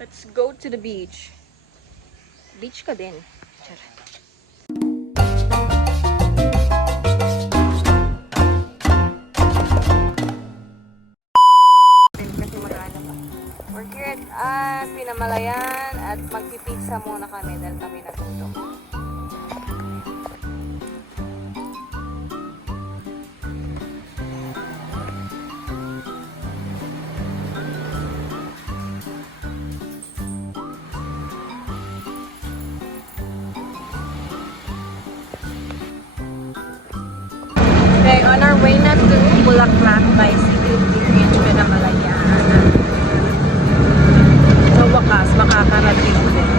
Let's go to the beach. Beach ka din. Char. We're here at Pinamalayan at magpipizza muna kami dahil kami nagutom. Okay, on our way na to Bulaklak bicycle here in Pinamalayan. Sa wakas, makakarating din.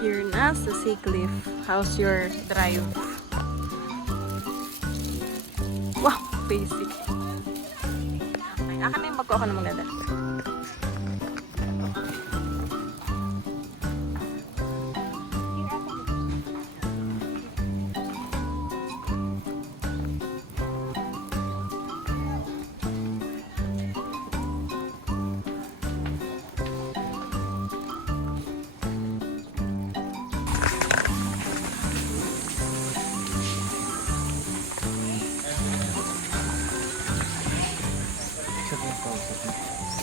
Here na sa Seacliff. How's your drive? Wow, basic. Okay, akin na yung bag ko. Ako na maganda.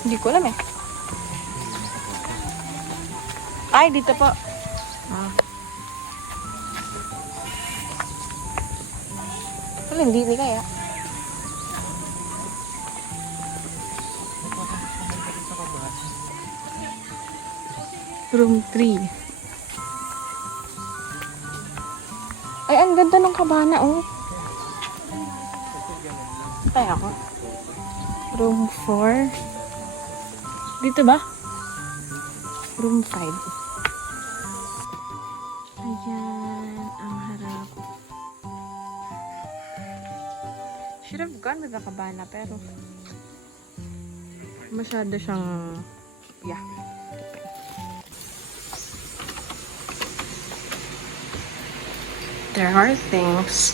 Hindi ko alam eh. Ay, dito po. Ah. Wala, hindi kaya. Room 3. Ay, ang ganda ng kabana, oh. Kaya ako. Room 4. Dito ba? Room 5. Ayan, ang harap. Should have gone with the cabana, pero masyado siyang, yeah. There are things.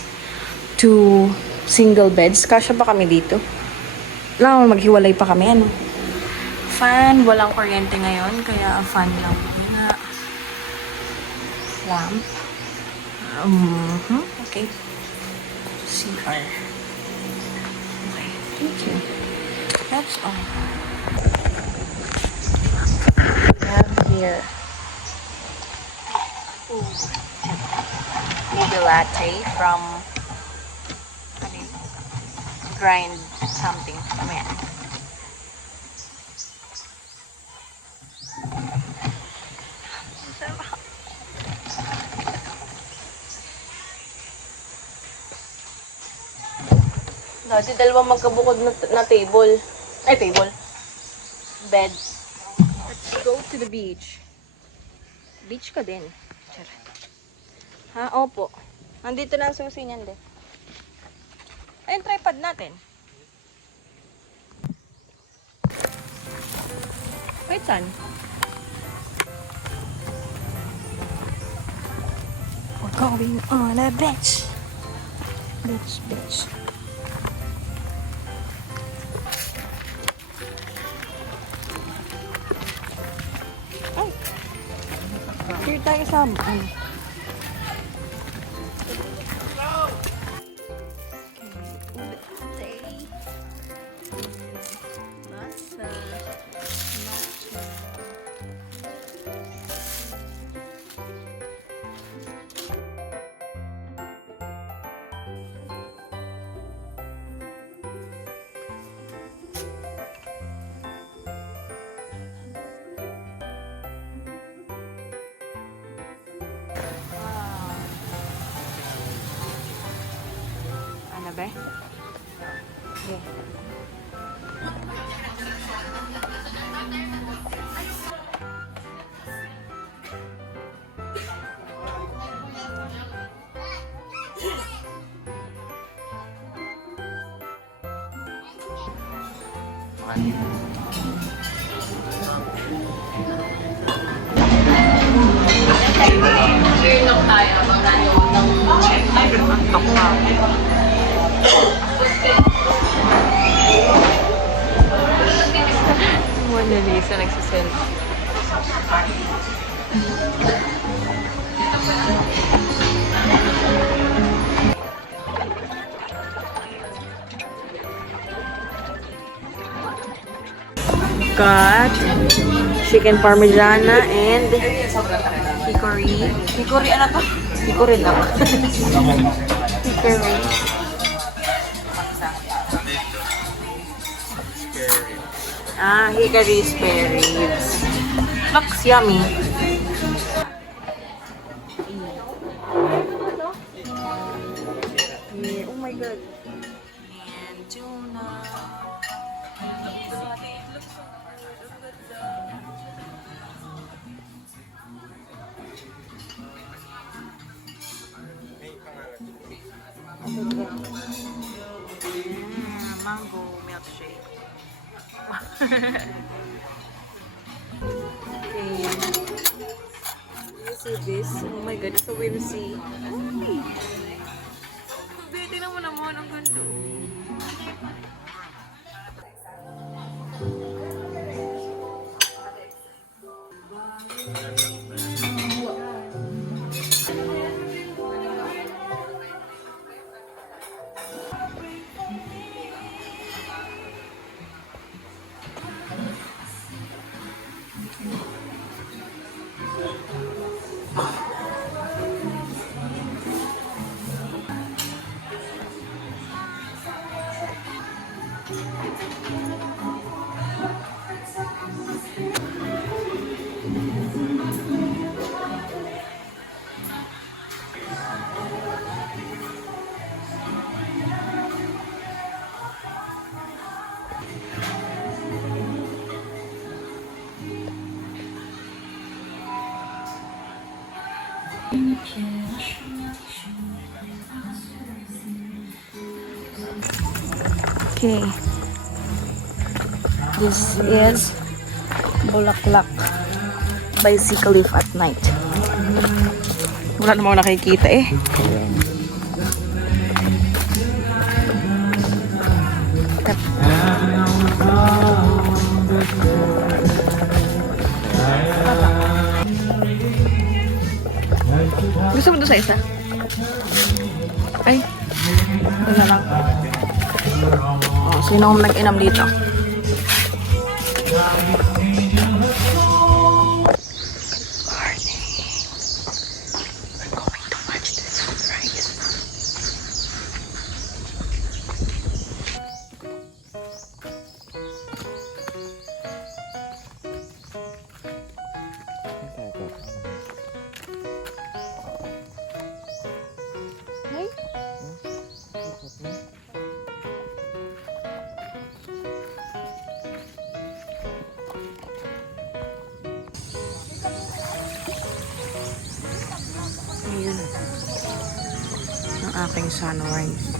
2 single beds. Kasya ba kami dito? Lang, maghiwalay pa kami, ano? Fan, walang kuryente ngayon, kaya fan lang muna. Lamp. Okay. CR. Okay, thank you. That's all. We have here. Maybe latte from grind something. Ayan. Dati dalawang magkabukod na table. Ay, table. Bed. Let's go to the beach. Beach ka din. Char. Ha? Opo. Nandito na ang susi niyan din. Ayun, tripod natin. Wait, saan? We're going on a beach. Beach. Ay! Here tayo sa ano? Be? Okay. Turn off tayo habang nanood ng antok pa. Mona Lisa nagsiselfie. Got chicken parmigiana and hickory. Hickory ano to? Hickory lang. Hickory. Hickory spare ribs. Looks yummy. Yeah, oh my god. And tuna. Mango milkshake. Okay. You see this? Oh my god, it's a whimsy. Ay! Tingnan mo naman, ang ganda. Okay. This is Bulaklak Bicycle Leaf at night. Wala naman ako nakikita eh. Gusto mo doon sa isa? Ay, wala lang. Oh, sino ang nag-inam dito? Ayan ang aking sunrise.